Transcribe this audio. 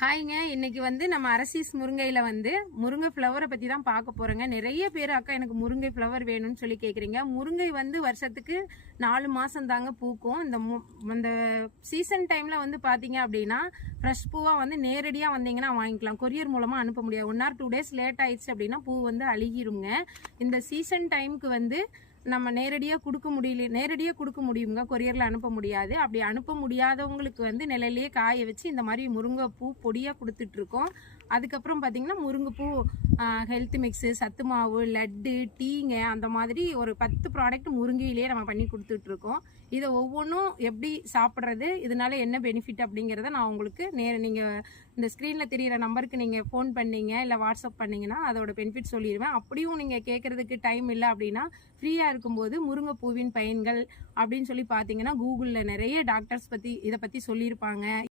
ஹாய்ங்க. இன்னைக்கு வந்து நம்ம அரசீஸ் முருங்கையில வந்து முருங்கை ஃப்ளவரை பத்தி தான் பார்க்க போறோங்க. நிறைய பேர் அக்கா எனக்கு முருங்கை ஃப்ளவர் வேணும்னு சொல்லி கேக்குறீங்க. முருங்கை வந்து வருஷத்துக்கு 4 மாசம் தாங்க பூக்கும். இந்த சீசன் டைம்ல வந்து பாத்தீங்க அப்படின்னா ஃப்ரெஷ் பூவா வந்து நேரடியா வந்தீங்கன்னா வாங்கிக்கலாம். கொரியர் மூலமா அனுப்ப முடியாது. 1 or 2 days லேட் ஆயிடுச்சு அப்படின்னா பூ வந்து அழுகிருங்க. இந்த சீசன் டைமுக்கு வந்து நம்ம நேரடியாக கொடுக்க முடியுங்க. கொரியரில் அனுப்ப முடியாது. அப்படி அனுப்ப முடியாதவங்களுக்கு வந்து நிலையிலேயே காய வச்சு இந்த மாதிரி முருங்கைப்பூ பொடியாக கொடுத்துட்ருக்கோம். அதுக்கப்புறம் பார்த்தீங்கன்னா முருங்கைப்பூ ஹெல்த் மிக்ஸு, சத்து மாவு, லட்டு, டீங்க அந்த மாதிரி ஒரு 10 ப்ராடக்ட் முருங்கையிலேயே நம்ம பண்ணி கொடுத்துட்ருக்கோம். இதை ஒவ்வொன்றும் எப்படி சாப்பிட்றது, இதனால என்ன பெனிஃபிட் அப்படிங்கிறத நான் உங்களுக்கு நீங்கள் இந்த ஸ்க்ரீனில் தெரிகிற நம்பருக்கு நீங்கள் ஃபோன் பண்ணீங்க இல்லை வாட்ஸ்அப் பண்ணிங்கன்னா அதோட பெனிஃபிட் சொல்லிடுவேன். அப்படியும் நீங்கள் கேட்குறதுக்கு டைம் இல்லை அப்படின்னா ஃப்ரீயாக இருக்கும்போது முருங்கைப்பூவின் பயன்கள் அப்படின்னு சொல்லி பார்த்தீங்கன்னா கூகுளில் நிறைய டாக்டர்ஸ் இதை பற்றி சொல்லியிருப்பாங்க.